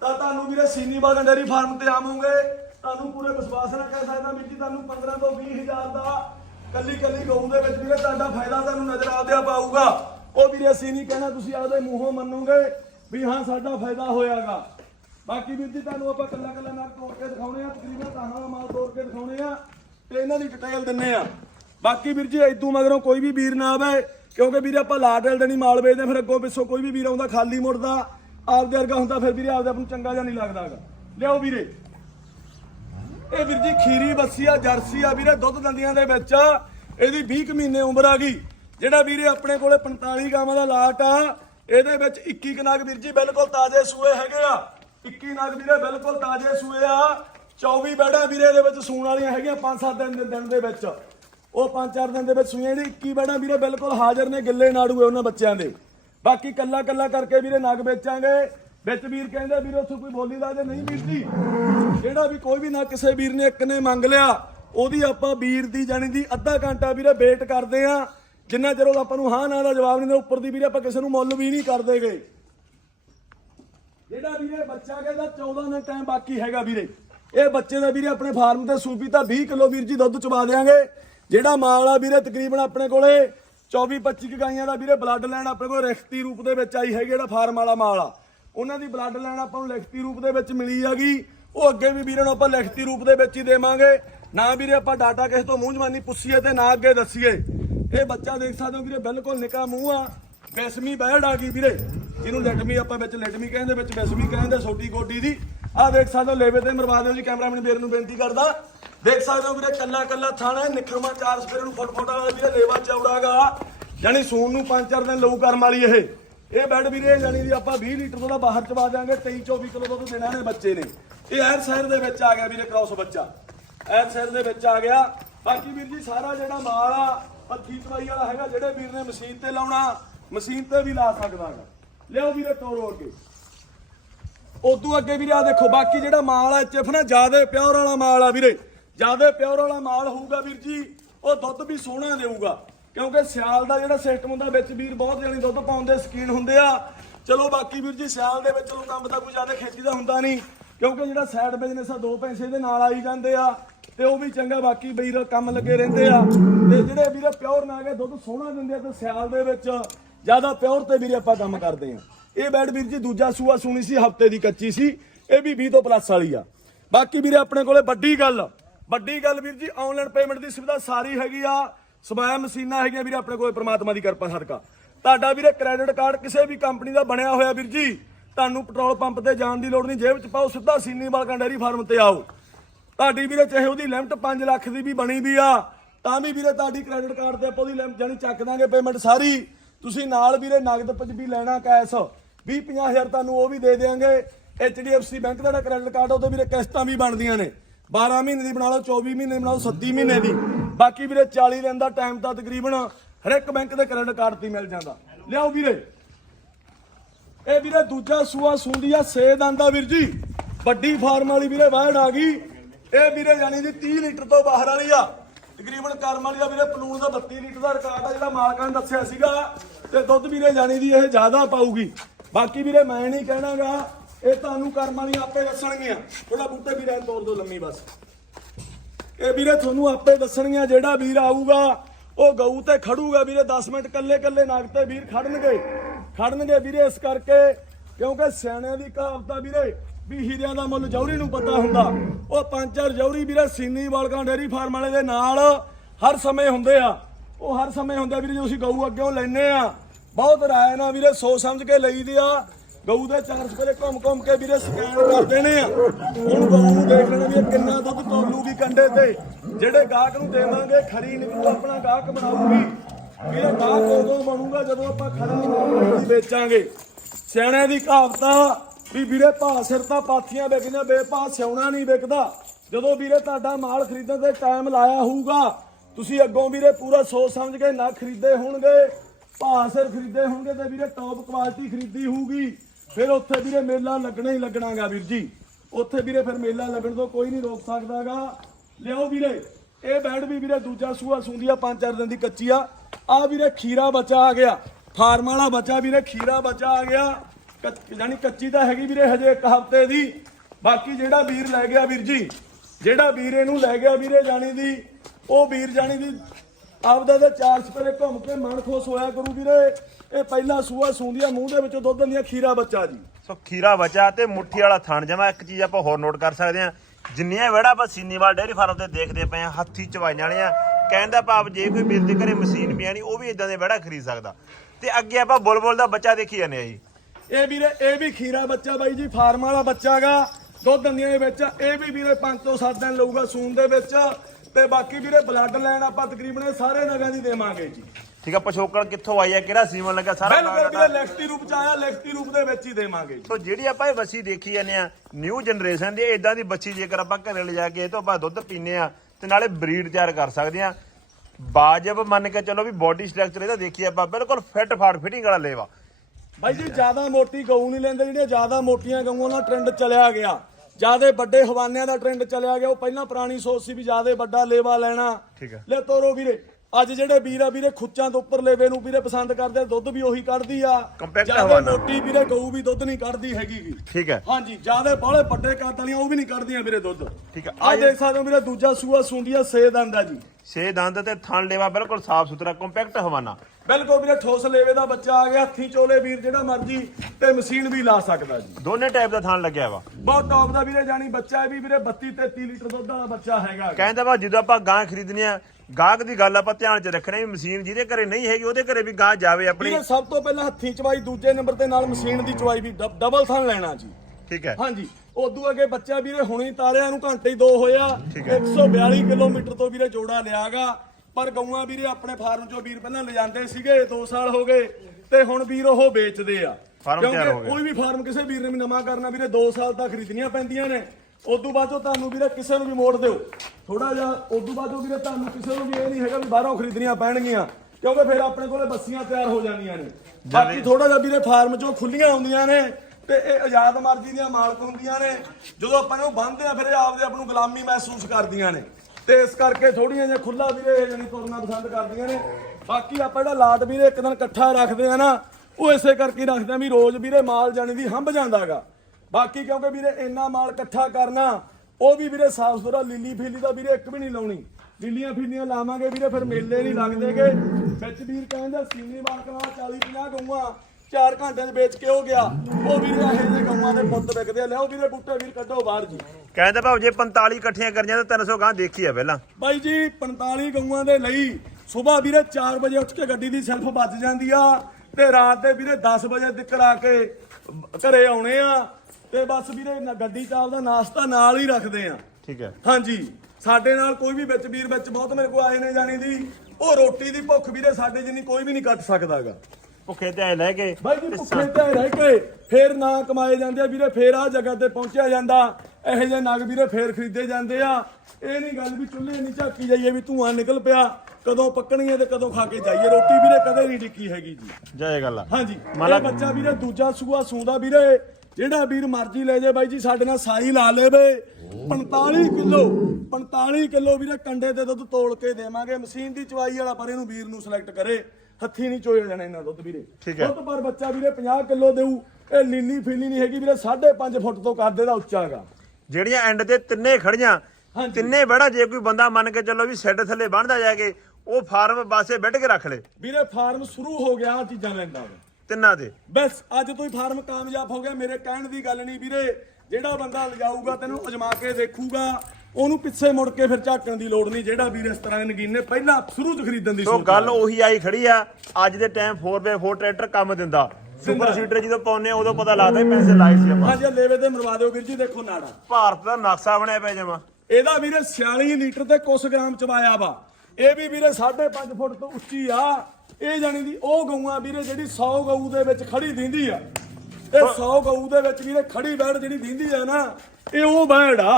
ਤਾਂ ਤੁਹਾਨੂੰ ਵੀਰੇ ਸੀਨੀ ਬਾਗਨ ਡੇਰੀ ਫਾਰਮ ਤੇ ਆਵੋਗੇ। ਤੁਹਾਨੂੰ ਪੂਰੇ ਵਿਸ਼ਵਾਸ ਨਾਲ ਕਹਿ ਸਕਦਾ ਵੀਰ ਜੀ, ਤੁਹਾਨੂੰ 15 ਤੋਂ 20 ਹਜ਼ਾਰ ਦਾ ਕੱਲੀ ਕੱਲੀ ਗਊ ਦੇ ਵਿੱਚ ਵੀਰੇ ਤੁਹਾਡਾ ਫਾਇਦਾ ਤੁਹਾਨੂੰ ਨਜ਼ਰ ਆਉਂਦਿਆ ਪਾਊਗਾ। ਉਹ ਵੀਰੇ ਅਸੀਂ ਨਹੀਂ ਕਹਿਣਾ ਤੁਸੀਂ ਆਪਦੇ ਮੂੰਹੋਂ ਮੰਨੋਗੇ ਵੀ ਹਾਂ, ਸਾਡਾ ਫਾਇਦਾ ਹੋਇਆਗਾ। ਬਾਕੀ ਵੀਰ ਜੀ, ਤੁਹਾਨੂੰ ਆਪਾਂ ਕੱਲਾ ਕੱਲਾ ਨਾਲ ਤੋੜ ਕੇ ਦਿਖਾਉਣੇ ਆ, ਤਕਰੀਬਨ ਤਾਹਾਂ ਮਾਲ ਤੋੜ ਕੇ ਦਿਖਾਉਣੇ ਆ ਤੇ ਇਹਨਾਂ ਦੀ ਡਿਟੇਲ ਦਿੰਨੇ ਆ। ਬਾਕੀ ਵੀਰ ਜੀ ਇਦੋਂ ਮਗਰੋਂ ਕੋਈ ਵੀ ਵੀਰ ਨਾ ਆਵੇ, ਕਿਉਂਕਿ ਵੀਰੇ ਆਪਾਂ ਲਾਟਲ ਦੇਣੀ, ਮਾਲ ਵੇਚਦੇ ਫਿਰ ਅੱਗੋਂ ਪਿੱਛੋਂ ਕੋਈ ਵੀ ਵੀਰ ਆਉਂਦਾ, ਖਾਲੀ ਮੁੜਦਾ, ਆਪਦੇ ਵਰਗਾ ਹੁੰਦਾ, ਫਿਰ ਵੀਰੇ ਆਪਦੇ ਆਪ ਨੂੰ ਚੰਗਾ ਜਿਹਾ ਨਹੀਂ ਲੱਗਦਾਗਾ ਲਿਆਓ ਵੀਰੇ। ਇਹ ਵੀਰ ਜੀ, ਖੀਰੀ ਬੱਸੀ ਆ ਜਰਸੀ ਆ ਵੀਰੇ, ਦੁੱਧ ਦੰਦੀਆਂ ਦੇ ਵਿੱਚ। ਇਹਦੀ 20 ਕੁ ਮਹੀਨੇ ਉਮਰ ਆ ਗਈ। ਜਿਹੜਾ ਵੀਰੇ ਆਪਣੇ ਕੋਲੇ 45 ਗਾਵਾਂ ਦਾ ਲਾਟ ਆ ਇਹਦੇ ਵਿੱਚ 21 ਕਨਾਗ ਵੀਰ ਜੀ ਬਿਲਕੁਲ ਤਾਜ਼ੇ ਸੂਏ ਹੈਗੇ ਆ। 21 ਨਾਗ ਵੀਰੇ ਬਿਲਕੁਲ ਤਾਜ਼ੇ ਸੂਏ ਆ। 24 ਬੈੜਾਂ ਵੀਰੇ ਇਹਦੇ ਵਿੱਚ ਸੂਣ ਵਾਲੀਆਂ ਹੈਗੀਆਂ 5-7 ਦਿਨ ਦੇ ਦਿਨ ਦੇ ਵਿੱਚ। ਉਹ 5-4 ਦਿਨ ਦੇ ਵਿੱਚ ਸੂਈਆਂ ਜਿਹੜੀ 21 ਬੈੜਾਂ ਵੀਰੇ ਬਿਲਕੁਲ ਹਾਜ਼ਰ ਨੇ ਗਿੱਲੇ ਨਾੜੂਏ ਉਹਨਾਂ ਬੱਚਿਆਂ ਦੇ। ਬਾਕੀ ਕੱਲਾ ਕੱਲਾ ਕਰਕੇ ਵੀਰੇ ਨਾਗ ਵੇਚਾਂਗੇ। ਵਿੱਚ ਵੀਰ ਕਹਿੰਦੇ ਵੀਰ ਉੱਥੇ ਕੋਈ ਬੋਲੀ ਦਾ ਜੇ ਨਹੀਂ ਵੀਰ ਜਿਹੜਾ ਵੀ ਕੋਈ ਵੀ ਨਾ ਕਿਸੇ ਵੀਰ ਨੇ ਇੱਕ ਨੇ ਮੰਗ ਲਿਆ, ਉਹਦੀ ਆਪਾਂ ਵੀਰ ਦੀ ਜਾਣੀ ਦੀ ਅੱਧਾ ਘੰਟਾ ਵੀਰੇ ਵੇਟ ਕਰਦੇ ਆ। ਜਿੰਨਾ ਚਿਰ ਉਹ ਆਪਾਂ ਨੂੰ ਹਾਂ ਨਾ ਦਾ ਜਵਾਬ ਨਹੀਂ ਦੇ ਉੱਪਰ ਦੀ ਵੀਰੇ ਆਪਾਂ ਕਿਸੇ ਨੂੰ ਮੁੱਲ ਵੀ ਨਹੀਂ ਕਰ ਜਿਹੜਾ ਵੀਰੇ ਬੱਚਾ ਕਹਿੰਦਾ 14 ਦਿਨ ਟਾਈਮ ਬਾਕੀ ਹੈਗਾ ਵੀਰੇ, ਇਹ ਬੱਚੇ ਦਾ ਵੀਰੇ ਆਪਣੇ ਫਾਰਮ ਤੇ ਸੂਪੀ ਤਾਂ 20 ਕਿਲੋ ਵੀਰ ਜੀ ਦੁੱਧ ਚਵਾ ਦੇਾਂਗੇ ਜਿਹੜਾ ਮਾਲ ਆ ਵੀਰੇ ਤਕਰੀਬਨ ਆਪਣੇ ਕੋਲੇ 24 25 ਗਾਈਆਂ ਦਾ ਵੀਰੇ ਬਲੱਡ ਲਾਈਨ ਆਪਣੇ ਕੋਲ ਰਿਖਤੀ ਰੂਪ ਦੇ ਵਿੱਚ ਆਈ ਹੈਗੀ ਜਿਹੜਾ ਫਾਰਮ ਵਾਲਾ ਮਾਲ ਆ। ਉਹਨਾਂ ਦੀ ਬਲੱਡ ਲਾਈਨ ਆਪਾਂ ਨੂੰ ਲਿਖਤੀ ਰੂਪ ਦੇ ਵਿੱਚ ਮਿਲੀ ਹੈਗੀ। ਉਹ ਅੱਗੇ ਵੀ ਵੀਰੇ ਨੂੰ ਆਪਾਂ ਲਿਖਤੀ ਰੂਪ ਦੇ ਵਿੱਚ ਹੀ ਦੇਵਾਂਗੇ। ਨਾ ਵੀਰੇ ਆਪਾਂ ਡਾਟਾ ਕਿਸੇ ਤੋਂ ਮੂੰਹ ਜਵਾਨੀ ਪੁੱਛੀਏ ਤੇ ਨਾ ਅੱਗੇ ਦੱਸੀਏ। ਇਹ ਬੱਚਾ ਦੇਖ ਸਕਦੇ ਹੋ ਵੀਰੇ, ਬਿਲਕੁਲ ਨਿੱਕਾ ਮੂੰਹ ਆ। ਬੈਸਮੀ ਬੈੜ ਆ ਗਈ ਵੀਰੇ। ਜਿਹਨੂੰ ਲੈਟਮੀ ਆਪਾਂ ਵਿੱਚ ਲੈਟਮੀ ਕਹਿੰਦੇ, ਵਿੱਚ ਬੈਸਮੀ ਕਹਿੰਦੇ ਛੋਟੀ ਗੋਡੀ ਦੀ। ਆਹ ਦੇਖ ਸਕਦੇ ਹੋ, ਲੇਵੇ ਤੇ ਮਰਵਾ ਦਿਓ ਜੀ, ਕੈਮਰਾਮੈਨ ਵੀਰ ਨੂੰ ਬੇਨਤੀ ਕਰਦਾ। ਦੇਖ ਸਕਦੇ ਹੋ ਵੀਰੇ, ਕੱਲਾ ਕੱਲਾ ਥਾਣਾ ਨਿਖਰਮਾ ਚਾਰ ਸਪੇਰੇ ਨੂੰ ਫੁੱਟ ਫੁੱਟ ਵਾਲਾ ਵੀਰੇ ਲੇਵਾ ਚੌੜਾਗਾ। ਯਾਨੀ ਸੂਣ ਨੂੰ 5-4 ਦਿਨ ਲਊ ਕਰਮ ਵਾਲੀ ਇਹ। ਇਹ ਬੈਡ ਵੀਰੇ ਯਾਨੀ ਦੀ ਆਪਾਂ 20 ਲੀਟਰ ਦਾ ਬਾਹਰ ਚਵਾ ਦਿਆਂਗੇ 23-24 ਕਿਲੋ ਤੋਂ ਦੇਣਾ ਨੇ ਬੱਚੇ ਨੇ। ਇਹ ਐਰ ਸ਼ਹਿਰ ਦੇ ਵਿੱਚ ਆ ਗਿਆ ਵੀਰੇ, ਕ੍ਰਾਸ ਬੱਚਾ। ਐਰ ਸ਼ਹਿਰ ਦੇ ਵਿੱਚ ਆ ਗਿਆ। ਬਾਕੀ ਵੀਰ ਜੀ, ਸਾਰਾ ਜਿਹੜਾ ਮਾਲ ਆ ਪੱਥੀ ਦਵਾਈ ਵਾਲਾ ਹੈਗਾ, ਜਿਹੜੇ ਵੀਰ ਨੇ ਮਸ਼ੀਨ ਤੇ ਲਾਉਣਾ, ਮਸ਼ੀਨ ਤੇ ਵੀ ਲਾ ਸਕਦਾ ਹੈਗਾ। ਲਿਓ ਵੀਰੇ ਤੋਰੋ ਅੱਗੇ। ਉਦੋਂ ਅੱਗੇ ਵੀਰੇ ਆ ਦੇਖੋ, ਬਾਕੀ ਜਿਹੜਾ ਮਾਲ ਆ ਚਿਫ ਨਾ, ਜ਼ਿਆਦਾ ਪਿਓਰ ਵਾਲਾ ਮਾਲ ਆ ਵੀਰੇ। ਜ਼ਿਆਦਾ ਪਿਓਰ ਵਾਲਾ ਮਾਲ ਹੋਊਗਾ ਵੀਰ ਜੀ, ਉਹ ਦੁੱਧ ਵੀ ਸੋਹਣਾ ਦੇਊਗਾ। ਕਿਉਂਕਿ ਸਿਆਲ ਦਾ ਜਿਹੜਾ ਸਿਸਟਮ ਹੁੰਦਾ, ਵਿੱਚ ਵੀਰ ਬਹੁਤ ਜਣੀ ਦੁੱਧ ਪਾਉਣ ਦੇ ਸਕੀਨ ਹੁੰਦੇ ਆ। ਚਲੋ, ਬਾਕੀ ਵੀਰ ਜੀ, ਸਿਆਲ ਦੇ ਵਿੱਚ ਚਲੋ ਕੰਮ ਤਾਂ ਕੋਈ ਜ਼ਿਆਦਾ ਖੇਤੀ ਦਾ ਹੁੰਦਾ ਨਹੀਂ। ਕਿਉਂਕਿ ਜਿਹੜਾ ਸਾਈਡ ਬਿਜ਼ਨਸ ਆ, ਦੋ ਪੈਸੇ ਦੇ ਨਾਲ ਆਈ ਜਾਂਦੇ ਆ। ਤੇ ਉਹ ਵੀ ਚੰਗਾ, ਬਾਕੀ ਵੀਰ ਕੰਮ ਲੱਗੇ ਰਹਿੰਦੇ ਆ। ਤੇ ਜਿਹੜੇ ਵੀਰੇ ਪਿਓਰ ਨਾ ਕੇ ਦੁੱਧ ਸੋਹਣਾ ਦਿੰਦੇ ਆ ਤੇ ਸਿਆਲ ਦੇ ਵਿੱਚ ਜ਼ਿਆਦਾ ਪਿਓਰ ਤੇ ਵੀਰੇ ਆਪਾਂ ਕੰਮ ਕਰਦੇ ਆ। ਇਹ ਬੈਡ ਵੀਰ ਜੀ ਦੂਜਾ ਸੂਆ ਸੁਣੀ ਸੀ, ਹਫ਼ਤੇ ਦੀ ਕੱਚੀ ਸੀ। ਇਹ ਵੀ 20 ਤੋਂ ਪਲੱਸ ਵਾਲੀ ਆ। ਬਾਕੀ ਵੀਰੇ ਆਪਣੇ ਕੋਲੇ ਵੱਡੀ ਗੱਲ ਵੱਡੀ ਗੱਲ ਵੀਰ ਜੀ ਆਨਲਾਈਨ ਪੇਮੈਂਟ ਦੀ ਸੁਵਿਧਾ ਸਾਰੀ ਹੈਗੀ ਆ। ਸਮਾਇਆ ਮਸ਼ੀਨਾਂ ਹੈਗੀਆਂ ਵੀਰੇ, ਆਪਣੇ ਕੋਲੇ ਪ੍ਰਮਾਤਮਾ ਦੀ ਕਿਰਪਾ ਸਦਕਾ। ਤੁਹਾਡਾ ਵੀਰੇ ਕ੍ਰੈਡਿਟ ਕਾਰਡ ਕਿਸੇ ਵੀ ਕੰਪਨੀ ਦਾ ਬਣਿਆ ਹੋਇਆ ਵੀਰ ਜੀ, ਤੁਹਾਨੂੰ ਪੈਟਰੋਲ ਪੰਪ ਤੇ ਜਾਣ ਦੀ ਲੋੜ ਨਹੀਂ, ਜੇਬ 'ਚ ਪਾਓ, ਸਿੱਧਾ ਸੀਨੀਵਾਲ ਕੰਡੈਰੀ ਫਾਰਮ ਤੇ ਆਓ। ਤੁਹਾਡੀ ਵੀਰੇ ਚਾਹੇ ਉਹਦੀ ਲਿਮਟ 5 ਲੱਖ ਦੀ ਵੀ ਬਣੀ ਵੀ ਆ, ਤਾਂ ਵੀ ਵੀਰੇ ਤੁਹਾਡੀ ਕ੍ਰੈਡਿਟ ਕਾਰਡ ਤੇ ਆਪਾਂ ਉਹਦੀ ਲਿਮਟ ਜਾਨੀ ਚੱਕ ਦਾਂਗੇ ਪੇਮੈਂਟ ਸਾਰੀ। ਤੁਸੀਂ ਨਾਲ ਵੀਰੇ ਨਗਦ ਪਚ ਵੀ ਲੈਣਾ ਕੈਸ਼ 20 50000 ਤੁਹਾਨੂੰ ਉਹ ਵੀ ਦੇ ਦੇਾਂਗੇ HDFC ਬੈਂਕ ਦਾ ਜਿਹੜਾ ਕ੍ਰੈਡਿਟ ਕਾਰਡ ਉਹਦੇ ਵੀਰੇ ਕਿਸ਼ਤਾਂ ਵੀ ਬਣਦੀਆਂ ਨੇ। 12 ਮਹੀਨੇ ਦੀ ਬਣਾ ਲਓ 24 ਮਹੀਨੇ ਦੀ ਬਣਾ ਲਓ 37 ਮਹੀਨੇ ਦੀ। ਬਾਕੀ ਵੀਰੇ 40 ਦਿਨ ਦਾ ਟਾਈਮ ਤਾਂ ਤਕਰੀਬਨ ਹਰ ਇੱਕ ਬੈਂਕ ਦੇ ਕ੍ਰੈਡਿਟ ਕਾਰਡ ਤੇ ਮਿਲ ਜਾਂਦਾ। ਲਿਆਓ ਵੀਰੇ। ਇਹ ਵੀਰੇ ਦੂਜਾ ਸੂਆ ਸੁੰਦੀ ਆ ਸੇ ਦੰਦਾ ਵੀਰ ਜੀ। ਵੱਡੀ ਫਾਰਮ ਵਾਲੀ ਵੀਰੇ ਵਾਹੜ ਆ ਗਈ। ਇਹ ਵੀਰੇ ਜਾਨੀ ਦੀ 30 ਲੀਟਰ ਤੋਂ ਬਾਹਰ ਵਾਲੀ ਆ। ਤਕਰੀਬਨ ਕਰਮ ਵਾਲੀ ਦਾ ਵੀਰੇ, ਪਲੂਨ ਦਾ 32 ਲੀਟਰ ਦਾ ਰਿਕਾਰਡ ਆ ਜਿਹੜਾ ਮਾਲਕਾਂ ਨੇ ਦੱਸਿਆ ਸੀਗਾ। ਤੇ ਦੁੱਧ ਵੀਰੇ ਜਾਨੀ ਦੀ ਇਹ ਜ਼ਿਆਦਾ ਪਾਊਗੀ। ਬਾਕੀ ਵੀਰੇ ਮੈਂ ਨਹੀਂ ਕਹਿਣਾਗਾ, ਇਹ ਤੁਹਾਨੂੰ ਕਰਮ ਵਾਲੀ ਆਪੇ ਦੱਸਣਗੀਆਂ। ਥੋੜਾ ਬੂਟੇ ਵੀਰੇ ਤੋੜ ਦੋ ਲੰਮੀ ਬਸ। ਇਹ ਵੀਰੇ ਤੁਹਾਨੂੰ ਆਪੇ ਦੱਸਣਗੀਆਂ ਜਿਹੜਾ ਵੀਰ ਆਊਗਾ, ਉਹ ਗਊ ਤੇ ਖੜੂਗਾ ਵੀਰੇ 10 ਮਿੰਟ ਕੱਲੇ ਕੱਲੇ ਨਾਗ ਤੇ ਵੀਰ ਖੜਨਗੇ। ਖੜਨਗੇ ਵੀਰੇ ਇਸ ਕਰਕੇ, ਕਿਉਂਕਿ ਸਿਆਣਿਆਂ ਦੀ ਕਹਾਵਤ ਆ ਵੀਰੇ ਵੀ ਹੀਰਿਆਂ ਦਾ ਮੁੱਲ ਜੌਹਰੀ ਨੂੰ ਪਤਾ ਹੁੰਦਾ। ਉਹ ਪੰਜ ਚਾਰ ਜੌਹਰੀ ਵੀਰੇ ਸੀਨੀ ਵਾਲਕਾਂ ਡੇਰੀ ਫਾਰਮ ਵਾਲੇ ਦੇ ਨਾਲ ਹਰ ਸਮੇਂ ਹੁੰਦੇ ਆ। ਉਹ ਹਰ ਸਮੇਂ ਹੁੰਦੇ ਵੀਰੇ ਜੇ ਅਸੀਂ ਗਊ ਅੱਗੇੋਂ ਲੈਨੇ ਆ। ਬਹੁਤ ਰਾਏ ਨਾਲ ਵੀਰੇ ਸੋਚ ਸਮਝ ਕੇ ਲਈਦੀ ਆ। ਗਊ ਦੇ ਚਾਰ ਸਪਰੇ ਘੁੰਮ ਘੁੰਮ ਕੇ ਵੀਰੇ ਸਕੈਨ ਕਰਦੇ ਨੇ ਆ। ਹੁਣ ਗਊ ਨੂੰ ਦੇਖ ਲੈਣਾ ਵੀ ਕਿੰਨਾ ਦੁੱਧ ਤੋਲੂਗੀ ਕੰਡੇ ਤੇ। ਜਿਹੜੇ ਗਾਹਕ ਨੂੰ ਦੇਵਾਂਗੇ, ਖਰੀ ਨਿਕਲੂ ਆਪਣਾ ਗਾਹਕ ਬਣਾਊਗੀ। ਵੀਰੇ ਗਾਹਕ ਉਦੋਂ ਬਣੂਗਾ ਜਦੋਂ ਆਪਾਂ ਖਰੀ ਵੇਚਾਂਗੇ। ਸਿਆਣਿਆਂ ਦੀ ਕਹਾਵਤ ਆ ਵੀ ਵੀਰੇ ਭਾਅ ਸਿਰ ਤਾਂ ਪਾਥੀਆਂ ਵਿਕਦੀਆਂ ਬੇਭਾ ਸਿਉਣਾ ਨਹੀਂ ਵਿਕਦਾ ਜਦੋਂ ਵੀਰੇ ਤੁਹਾਡਾ ਮਾਲ ਖਰੀਦਣ 'ਤੇ ਟਾਈਮ ਲਾਇਆ ਹੋਊਗਾ, ਤੁਸੀਂ ਅੱਗੋਂ ਵੀਰੇ ਪੂਰਾ ਸੋਚ ਸਮਝ ਕੇ ਨਾ ਖਰੀਦੇ ਹੋਣਗੇ। ਭਾਅ ਸਿਰ ਖਰੀਦੇ ਹੋਣਗੇ ਤੇ ਵੀਰੇ ਟੌਪ ਕੁਆਲਿਟੀ ਖਰੀਦੀ ਹੋਊਗੀ। ਫਿਰ ਉੱਥੇ ਵੀਰੇ ਮੇਲਾ ਲੱਗਣਾ ਹੀ ਲੱਗਣਾਗਾ ਵੀਰ ਜੀ। ਉੱਥੇ ਵੀਰੇ ਫਿਰ ਮੇਲਾ ਲੱਗਣ ਤੋਂ ਕੋਈ ਨਹੀਂ ਰੋਕ ਸਕਦਾਗਾ। ਲਿਆਓ ਵੀਰੇ, ਇਹ ਬੈਡ ਵੀ ਵੀਰੇ ਦੂਜਾ ਸੂਆ ਸੁੰਦੀ ਆ, ਪੰਜ ਚਾਰ ਦਿਨ ਦੀ ਕੱਚੀ ਆ। ਆ ਵੀਰੇ ਖੀਰਾ ਬਚਾ ਆ ਗਿਆ। ਫਾਰਮ ਵਾਲਾ ਬੱਚਾ ਵੀਰੇ, ਖੀਰਾ ਬੱਚਾ ਆ ਗਿਆ। ਕੱਚ- ਯਾਨੀ ਕੱਚੀ ਤਾਂ ਹੈਗੀ ਵੀਰੇ ਹਜੇ ਇੱਕ ਹਫ਼ਤੇ ਦੀ। ਬਾਕੀ ਜਿਹੜਾ ਵੀਰ ਲੈ ਗਿਆ ਵੀਰ ਜੀ, ਜਿਹੜਾ ਵੀਰ ਇਹਨੂੰ ਲੈ ਗਿਆ ਵੀਰੇ ਜਾਣੀ ਦੀ, ਉਹ ਵੀਰ ਜਾਣੀ ਦੀ ਆਪਦਾ ਤੇ ਚਾਰ ਸਪਰੇ ਘੁੰਮ ਕੇ ਮਨ ਖੁਸ਼ ਹੋਇਆ ਕਰੂ ਵੀਰੇ। ਇਹ ਪਹਿਲਾ ਸੂਆ ਸੂੰਦੀਆਂ ਮੂੰਹ ਦੇ ਵਿੱਚੋਂ ਦੁੱਧ ਦਿੰਦੀਆਂ, ਖੀਰਾ ਬੱਚਾ ਜੀ। ਸੋ ਖੀਰਾ ਬਚਾ ਤੇ ਮੁੱਠੀ ਵਾਲਾ ਥਣ ਜਮਾ, ਇੱਕ ਚੀਜ਼ ਆਪਾਂ ਹੋਰ ਨੋਟ ਕਰ ਸਕਦੇ ਹਾਂ। ਜਿੰਨੀਆਂ ਵਿਹੜਾ ਆਪਾਂ ਸੀਨੀਵਾਲ ਡੇਅਰੀ ਫਾਰਮ ਤੇ ਦੇਖਦੇ ਪਏ ਆ ਹੱਥੀ ਚਵਾਈਆਂ ਵਾਲੀਆਂ ਆ ਕਹਿੰਦਾ ਭਾਵ ਜੇ ਕੋਈ ਵੀਰ ਦੇ ਘਰੇ ਮਸ਼ੀਨ ਵੀ ਨਹੀਂ ਉਹ ਵੀ ਇਦਾਂ ਦੇ ਵਿਹੜਾ ਖਰੀਦ ਸਕਦਾ। ਤੇ ਅੱਗੇ ਆਪਾਂ ਬੁਲਬੁਲ ਦਾ ਬੱਚਾ ਦੇਖੀ ਜਾਂਦੇ ਆ ਜੀ। ਇਹ ਵੀਰੇ ਇਹ ਵੀ ਖੀਰਾ ਬੱਚਾ ਬਾਈ ਜੀ ਫਾਰਮ ਵਾਲਾ ਬੱਚਾਗਾ ਦੁੱਧ ਦੰਦੀਆਂ ਦੇ ਵਿੱਚ। ਇਹ ਵੀ ਵੀਰੇ 5 ਤੋਂ 7 ਦਿਨ ਲਊਗਾ ਸੂਨ ਦੇ ਵਿੱਚ। ਤੇ ਬਾਕੀ ਵੀਰੇ ਬਲੱਡ ਲਾਈਨ ਆਪਾਂ ਤਕਰੀਬਨ ਸਾਰੇ ਨਗਾਂ ਦੀ ਦੇਵਾਂਗੇ ਜੀ। ਠੀਕ ਆ ਪਛੋਕੜ ਕਿੱਥੋਂ ਆਈ ਆ ਕਿਹੜਾ ਸੀਮਨ ਲੱਗਾ ਸਾਰਾ ਬਿਲਕੁਲ ਵੀਰੇ। ਲਿਖਤੀ ਰੂਪ ਚ ਆਇਆ ਲਿਖਤੀ ਰੂਪ ਦੇ ਵਿੱਚ ਹੀ ਦੇਵਾਂਗੇ ਜੀ। ਸੋ ਜਿਹੜੀ ਆਪਾਂ ਇਹ ਬੱਚੀ ਦੇਖੀ ਜਾਂਦੇ ਆ ਨਿਊ ਜਨਰੇਸ਼ਨ ਦੀ ਇਦਾਂ ਦੀ ਬੱਚੀ ਜੇਕਰ ਆਪਾਂ ਘਰੇ ਲਿਜਾ ਕੇ ਇਹ ਤੋਂ ਆਪਾਂ ਦੁੱਧ ਪੀਨੇ ਆ ਤੇ ਨਾਲੇ ਬਰੀਡ ਤਿਆਰ ਕਰ ਸਕਦੇ ਆ। ਬਾਜਬ ਮੰਨ ਕੇ ਚਲੋ ਵੀ ਬਾਡੀ ਸਟਰਕਚਰ ਇਹਦਾ ਦੇਖੀ ਆਪਾਂ ਬਿਲਕੁਲ ਫਿੱਟ ਫਾਟ ਫਿਟਿੰਗ ਵਾਲਾ ਲੇਵਾ। ਬਾਈ ਜੀ ਜ਼ਿਆਦਾ ਮੋਟੀ ਗਊ ਨਹੀਂ ਲੈਂਦੇ ਜਿਹੜੀਆਂ ਜ਼ਿਆਦਾ ਮੋਟੀਆਂ ਗਊਆਂ ਦਾ ਟ੍ਰੈਂਡ ਚੱਲਿਆ ਗਿਆ। ਜਿਆਦੇ ਵੱਡੇ ਹਵਾਨਿਆਂ ਦਾ ਟ੍ਰੈਂਡ ਚੱਲਿਆ ਗਿਆ। ਉਹ ਪਹਿਲਾਂ ਪੁਰਾਣੀ ਸੋਚ ਸੀ ਵੀ ਜਿਆਦੇ ਵੱਡਾ ਲੇਵਾ ਲੈਣਾ। ਲੈ ਤੋਰੋ ਵੀਰੇ। ਅੱਜ ਜਿਹੜੇ ਵੀਰ ਆ ਵੀਰੇ ਖੁੱਚਾਂ ਤੋਂ ਉੱਪਰ ਲੇਵੇ ਨੂੰ ਵੀਰੇ ਪਸੰਦ ਕਰਦੇ ਆ ਦੁੱਧ ਵੀ ਉਹੀ ਕੱਢਦੀ ਆ। Compact ਜ਼ਿਆਦੇ ਹਵਾਨਾ। ਮੋਟੀ ਵੀਰੇ ਗਊ ਵੀ ਦੁੱਧ ਨਹੀਂ ਕੱਢਦੀ ਹੈਗੀ ਗੀ ਠੀਕ ਹੈ। ਹਾਂਜੀ ਜਿਆਦੇ ਬਾਹਲੇ ਵੱਡੇ ਕੱਦ ਵਾਲੀਆਂ ਉਹ ਵੀ ਨਹੀਂ ਕੱਢਦੀਆਂ ਵੀਰੇ ਦੁੱਧ। ਠੀਕ ਹੈ। ਆ ਦੇਖ ਸਕਦੇ ਹੋ ਵੀਰੇ ਦੂਜਾ ਸੂਆ ਸੁੰਦੀ ਸੇ ਦੰਦ ਆ ਜੀ। ਛੇ ਦੰਦ ਤੇ ਥਣ ਲੇਵਾ ਬਿਲਕੁਲ ਸਾਫ਼ ਸੁਥਰਾ ਕੰਪੈਕਟ ਹਵਾਨਾ ਬਿਲਕੁਲ ਵੀਰੇ ਠੋਸ ਲੇਵੇ ਦਾ ਬੱਚਾ ਆ ਗਿਆ ਹੱਥੀ ਚੋਲੇ ਵੀਰ ਜਿਹੜਾ ਮਰਜ਼ੀ ਤੇ ਮਸ਼ੀਨ ਵੀ ਲਾ ਸਕਦਾ ਜੀ। ਦੋਨੇ ਟਾਈਪ ਦਾ ਥਣ ਲੱਗਿਆ ਵਾ। ਬਹੁਤ ਟੌਪ ਦਾ ਵੀਰੇ ਜਾਨੀ ਬੱਚਾ ਹੈ ਵੀ ਵੀਰੇ 32 33 ਲੀਟਰ ਦੁੱਧ ਵਾਲਾ ਬੱਚਾ ਹੈਗਾ ਗਾ। ਕਹਿੰਦਾ ਵਾ ਜਦੋਂ ਆਪਾਂ ਗਾਂ ਖਰੀਦਣੀ ਆ ਗਾਹਕ ਦੀ ਗੱਲ ਆਪਾਂ ਧਿਆਨ 'ਚ ਰੱਖਣੀ ਵੀ ਮਸ਼ੀਨ ਜਿਹਦੇ ਘਰੇ ਨਹੀਂ ਹੈਗੀ ਉਹਦੇ ਘਰੇ ਵੀ ਗਾਂ ਜਾਵੇ ਆਪਣੀ। ਵੀਰੇ ਸਭ ਤੋਂ ਪਹਿਲਾਂ ਹੱਥੀ ਚਵਾਈ ਦੂਜੇ ਨੰਬਰ ਤੇ ਨਾਲ ਮਸ਼ੀਨ ਦੀ ਚਵਾਈ ਵੀ ਡਬ- ਡਬਲ ਥਣ ਲੈਣਾ ਜੀ। ਠੀਕ ਹੈ। ਹਾਂਜੀ। ਉਦੋਂ ਅੱਗੇ ਬੱਚਾ ਵੀਰੇ ਹੁਣੀ ਤਾਰਿਆਂ ਨੂੰ ਘੰਟੇ ਹੀ ਦੋ ਹੋਇਆ। 142 ਕਿਲੋਮੀਟਰ ਤੋਂ ਵੀਰੇ ਜੋੜਾ ਲਿਆਗਾ। ਪਰ ਗਊਆਂ ਵੀਰੇ ਆਪਣੇ ਫਾਰਮ ਚੋਂ ਵੀਰ ਪਹਿਲਾਂ ਲਿਜਾਂਦੇ ਸੀਗੇ 2 ਸਾਲ ਹੋ ਗਏ ਤੇ ਹੁਣ ਵੀਰ ਉਹ ਵੇਚਦੇ ਆ। ਫਾਰਮ ਤਿਆਰ ਹੋ ਗਏ। ਕੋਈ ਵੀ ਫਾਰਮ ਕਿਸੇ ਵੀਰ ਨੇ ਵੀ ਨਵਾਂ ਕਰਨਾ ਵੀਰੇ 2 ਸਾਲ ਤੱਕ ਖਰੀਦਣੀਆਂ ਪੈਂਦੀਆਂ ਨੇ। ਉਦੋਂ ਬਾਅਦ ਚੋਂ ਤੁਹਾਨੂੰ ਵੀਰੇ ਕਿਸੇ ਨੂੰ ਵੀ ਮੋੜ ਦਿਓ। ਥੋੜਾ ਜਿਹਾ ਉਦੋਂ ਬਾਅਦ ਚੋਂ ਵੀਰੇ ਤੁਹਾਨੂੰ ਕਿਸੇ ਨੂੰ ਵੀ ਇਹ ਨਹੀਂ ਹੈਗਾ ਵੀ ਬਾਹਰੋਂ ਖਰੀਦਣੀਆਂ ਪੈਣਗੀਆਂ ਕਿਉਂਕਿ ਫਿਰ ਆਪਣੇ ਕੋਲੇ ਬੱਸੀਆਂ ਤਿਆਰ ਹੋ ਜਾਂਦੀਆਂ ਨੇ। ਬਾਕੀ ਥੋੜਾ ਜਿਹਾ ਵੀਰੇ ਫਾਰਮ ਚੋਂ ਖੁੱਲੀਆਂ ਆਉਂਦੀਆਂ ਨੇ ਤੇ ਇਹ ਆਜ਼ਾਦ ਮਰਜ਼ੀ ਦੀਆਂ ਮਾਲਕ ਹੁੰਦੀਆਂ ਨੇ। ਜਦੋਂ ਆਪਾਂ ਨੂੰ ਬੰਨ੍ਹਦੇ ਆ ਫਿਰ ਇਹ ਆਪਦੇ ਆਪ ਨੂੰ ਗੁਲਾਮੀ ਮਹਿਸੂਸ ਕਰਦੀਆਂ ਨੇ। ਤੇ ਇਸ ਕਰਕੇ ਥੋੜੀਆਂ ਜਿਹਾ ਖੁੱਲਾ ਵੀਰੇ ਇਹ ਜਾਨੀ ਤੁਰਨਾ ਪਸੰਦ ਕਰਦੀਆਂ ਨੇ। ਬਾਕੀ ਆਪਾਂ ਜਿਹੜਾ ਲਾਟ ਵੀਰੇ ਇੱਕ ਦਿਨ ਇਕੱਠਾ ਰੱਖਦੇ ਆ ਨਾ ਉਹ ਇਸੇ ਕਰਕੇ ਰੱਖਦੇ ਆ ਵੀ ਰੋਜ਼ ਵੀਰੇ ਮਾਲ ਜਾਣੀ ਦੀ ਹੰਭ ਜਾਂਦਾਗਾ ਬਾਕੀ ਕਿਉਂਕਿ ਵੀਰੇ ਇੰਨਾ ਮਾਲ ਇਕੱਠਾ ਕਰਨਾ ਉਹ ਵੀ ਵੀਰੇ ਸਾਫ਼ ਸੁਥਰਾ ਲੀਲੀ ਫੀਲੀ ਦਾ ਵੀਰੇ ਇੱਕ ਵੀ ਨਹੀਂ ਲਾਉਣੀ। ਲੀਲੀਆਂ ਫੀਲੀਆਂ ਲਾਵਾਂਗੇ ਵੀਰੇ ਫਿਰ ਮੇਲੇ ਨਹੀਂ ਲੱਗਦੇਗੇ ਵਿੱਚ ਵੀਰ ਕਹਿੰਦਾ ਸੀਨੀ ਮਾਲਕ ਨਾਲ 40 50 ਗਊਆਂ 4 ਘੰਟੇ 'ਚ ਵੇਚ ਕੇ ਹੋ ਗਿਆ। ਉਹ ਵੀਰੇ ਇਹੋ ਜਿਹੇ ਗਊਆਂ ਦੇ ਪੁੱਤ ਵਿਕਦੇ ਆ। ਲਿਆਓ ਵੀਰੇ ਬੂਟੇ ਵੀਰ ਕੱਢੋ ਬਾਹਰ ਜੀ। ਕਹਿੰਦਾ ਭਾਵ ਜੇ 45 ਇਕੱਠੀਆਂ ਕਰੀਆਂ ਤਾਂ 300 ਗਾਂ ਦੇਖੀ ਆ ਪਹਿਲਾਂ। ਬਾਈ ਜੀ 45 ਗਊਆਂ ਦੇ ਲਈ ਸਵੇਰ ਵੀਰੇ 4 ਵਜੇ ਉੱਠ ਕੇ ਗੱਡੀ ਦੀ ਸੈਲਫ ਵੱਜ ਜਾਂਦੀ ਆ ਤੇ ਰਾਤ ਦੇ ਵੀਰੇ 10 ਵਜੇ ਤੱਕ ਆ ਕੇ ਘਰੇ ਆਉਣੇ ਆ। ਤੇ ਬਸ ਵੀਰੇ ਨ- ਗੱਡੀ ਚ ਆਪਦਾ ਨਾਸ਼ਤਾ ਨਾਲ ਹੀ ਰੱਖਦੇ ਆ। ਠੀਕ ਹੈ। ਹਾਂਜੀ। ਸਾਡੇ ਨਾਲ ਕੋਈ ਵੀ ਵਿੱਚ ਵੀਰ ਵਿੱਚ ਬਹੁਤ ਮੇਰੇ ਕੋਲ ਆਏ ਨੇ ਜਾਣੀ ਦੀ ਉਹ ਰੋਟੀ ਦੀ ਭੁੱਖ ਵੀਰੇ ਸਾਡੇ ਜਿੰਨੀ ਕੋਈ ਵੀ ਨਹੀਂ ਕੱਟ ਸਕਦਾਗਾ ਭੁੱਖੇ ਤੇ ਆਏ ਲੈ ਕੇ ਬਾਈ ਜੀ ਭੁੱਖੇ ਤੇ ਰਹਿ ਕੇ ਫੇਰ ਨਾ ਕਮਾਏ ਜਾਂਦੇ ਆ ਵੀਰੇ ਫੇਰ ਆ ਜਗ੍ਹਾ ਤੇ ਪਹੁੰਚਿਆ ਜਾਂਦਾ। ਇਹੋ ਜਿਹੇ ਨਗ ਵੀਰੇ ਫੇਰ ਖਰੀਦੇ ਜਾਂਦੇ ਆ। ਇਹ ਨਹੀਂ ਗੱਲ ਵੀ ਚੁੱਲ੍ਹੇ ਨਹੀਂ ਝਾਕੀ ਜਾਈਏ ਵੀ ਧੂਆਂ ਨਿਕਲ ਪਿਆ। ਕਦੋਂ ਪੱਕਣੀਆਂ ਤੇ ਕਦੋਂ ਖਾ ਕੇ ਜਾਈਏ। ਰੋਟੀ ਵੀਰੇ ਕਦੇ ਨਹੀਂ ਟਿੱਕੀ ਹੈਗੀ ਜੀ। ਜੈ ਗੱਲ ਆ ਹਾਂਜੀ ਇਹ ਬੱਚਾ ਵੀਰੇ ਦੂਜਾ ਸੂਆ ਸੂੰਦਾ ਵੀਰੇ। ਜਿਹੜਾ ਵੀਰ ਮਰਜ਼ੀ ਲੈ ਜੇ ਬਾਈ ਜੀ ਸਾਡੇ ਨਾਲ ਸਾਈ ਲਾ ਲੇਵੇ। 45 ਕਿਲੋ 45 ਕਿਲੋ ਵੀਰੇ ਕੰਡੇ ਤੇ ਦੁੱਧ ਤੋਲ ਕੇ ਦੇਵਾਂਗੇ। ਮਸ਼ੀਨ ਦੀ ਚਵਾਈ ਵਾਲਾ ਪਰ ਇਹਨੂੰ ਵੀਰ ਨੂੰ ਸਿਲੈਕਟ ਕਰੇ। ਹੱਥੀ ਨਹੀਂ ਚੋਇਆ ਜਾਣਾ ਇਹਨਾਂ ਦੁੱਧ ਵੀਰੇ। ਦੁੱਧ ਪਰ ਬੱਚਾ ਵੀਰੇ 50 ਕਿਲੋ ਦੇਊ। ਇਹ ਲੀਲੀ ਫੀਲੀ ਨਹੀਂ ਹੈਗੀ ਵੀਰੇ 5.5 ਫੁੱਟ ਤੋਂ ਕੱਦ ਦਾ ਉੱਚਾ ਹੈਗਾ। ਜਿਹੜੀਆਂ ਐਂਡ ਤੇ ਤਿੰਨੇ ਖੜੀਆਂ। ਤਿੰਨੇ ਬੜਾ ਜੇ ਕੋਈ ਬੰਦਾ ਮੰਨ ਕੇ ਚੱਲੋ ਵੀ ਸੈੱਟ ਥੱਲੇ ਬੰਨਦਾ ਜਾ ਕੇ ਉਹ ਫਾਰਮ ਬਾਸੇ ਬੈਠ ਕੇ ਰੱਖ ਲੇ। ਵੀਰੇ ਫਾਰਮ ਸ਼ੁਰੂ ਹੋ ਗਿਆ ਚੀਜ਼ਾਂ ਲੈਂਦਾ ਵਾ ਤਿੰਨਾਂ ਦੇ। ਬਸ ਅੱਜ ਤੋਂ ਹੀ ਫਾਰਮ ਕਾਮਯਾਬ ਹੋ ਗਿਆ। ਮੇਰੇ ਕਹਿਣ ਦੀ ਗੱਲ ਨਹੀਂ ਵੀਰੇ। ਜਿਹੜਾ ਬੰਦਾ ਲਿਜਾਊਗਾ ਤੈਨੂੰ ਅਜਮਾ ਕੇ ਦੇਖੂਗਾ। ਉਹਨੂੰ ਪਿੱਛੇ ਮੁੜ ਕੇ ਫਿਰ ਝਾਕਣ ਦੀ ਲੋੜ ਨਹੀਂ। ਜਿਹੜਾ ਵੀਰ ਇਸ ਤਰ੍ਹਾਂ ਦੇ ਨਗੀਨੇ ਪਹਿਲਾਂ ਸ਼ੁਰੂ ਚ ਖਰੀਦਣ ਦੀ ਸੋ ਸੋਚ ਗੱਲ ਉਹੀ ਆਈ ਖੜੀ ਆ ਅੱਜ ਦੇ ਟਾਈਮ 4x4 ਟਰੈਕਟਰ ਕੰਮ ਦਿੰਦਾ। ਸੁਪਰ ਸੀਡਰ ਜਦੋਂ ਪਾਉਨੇ ਆ ਉਦੋਂ ਪਤਾ ਲੱਗਦਾ ਵੀ ਪੈਸੇ ਲਾਏ ਸੀ ਆਪਾਂ। ਹਾਂਜੀ ਆਹ ਲੇਵੇ ਤੇ ਮਰਵਾ ਦਿਓ ਵੀਰ ਜੀ ਦੇਖੋ ਨਾੜਾ। ਭਾਰਤ ਦਾ ਨਕਸ਼ਾ ਬਣਿਆ ਪਿਆ ਜਮਾ। ਇਹਦਾ ਵੀਰੇ 46 ਲੀਟਰ ਤੇ ਕੁਛ ਗ੍ਰਾਮ ਚਵਾਇਆ ਵਾ। ਇਹ ਵੀ ਵੀਰੇ 5.5 ਫੁੱਟ ਤੋਂ ਉੱਚੀ ਆ। ਇਹ ਜਾਣੀ ਦੀ ਉਹ ਗਊਆਂ ਵੀਰੇ ਜਿਹੜੀ 100 ਗਊ ਦੇ ਵਿੱਚ ਖੜੀ ਦਿੰਦੀ ਆ। ਇਹ 100 ਗਊ ਦੇ ਵਿੱਚ ਵੀਰੇ ਖੜੀ ਬੈੜ ਜਿਹੜੀ ਦਿੰਦੀ ਆ ਨਾ ਇਹ ਉਹ ਬੈੜ ਆ।